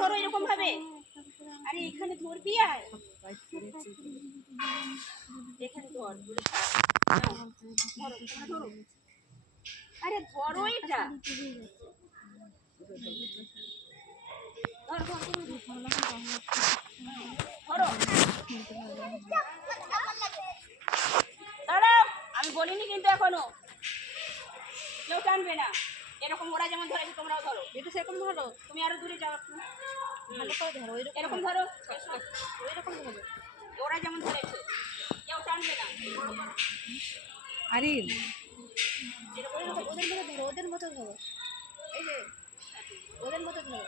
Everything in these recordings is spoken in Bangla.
ধরো এরকম ভাবে। আরে এখানে ধরবি, আর এখানে ধর, ধরো। আরে ধরো এটা, দাঁড়াও, আমি বলিনি কিন্তু এখনো কেউ টানবে না। এরকম ওরা যেমন ধরেছে তোমরাও ধরো। এটা সেরকম ধরো, তুমি আরো দূরে যাও একটু, ভালো করে ধরো, এরকম ধরো, ওইরকম ধরো। ওরা যেমন ধরেছে কেউ টানবে না। আরে ওদের মতো ধরো, এই যে ওদের মতো ধরো।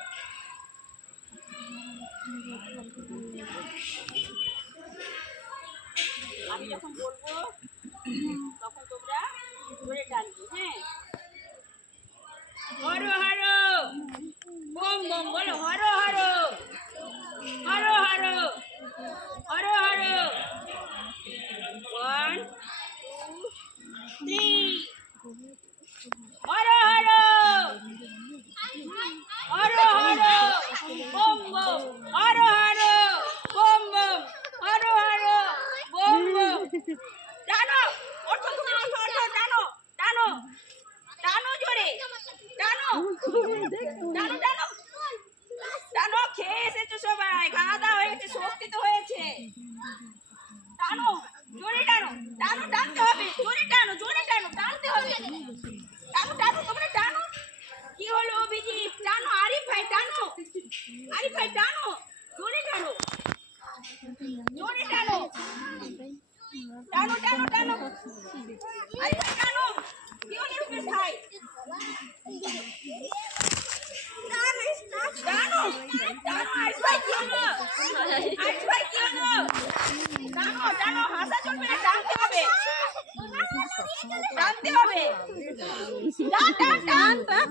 আমি যখন বলবো তখন তোমরা ধরে টানবে। হ্যাঁ, হরো হরো বম বম বলো, হরো হরো হরো হরো হরো হরো। 1 2 3 হরো হরো হরো হরো বম বম, হরো হরো বম বম, হরো হরো বম বম। টানো, ওঠো তুমি, ওঠো ওঠো, টানো টানো টানো, জোরে টানো টানো টানো টানো। খেয়ে এসেছো সবাই, খাওয়া দাওয়া হয়েছে, শক্তি তো হয়েছে। টানো, জোরে টানো, টানো, টানতে হবে, জোরে টানো, জোরে টানো, টানতে হবে। টানো টানো, তোমরা টানো। কি হলো অভিজিৎ? টানো, আরিফ ভাই টানো, আরিফ ভাই টানো, জোরে টানো, জোরে টানো, টানো টানো টানো, আরিফ ভাই টানো। কি হলো রূপেশ ভাই? টানো টানো, আরিফ ভাই কি হলো? আরিফ ভাই কি হলো? টানো টানো, হাসা চলবে না, টানতে হবে, টানতে হবে। টান টান টান টান।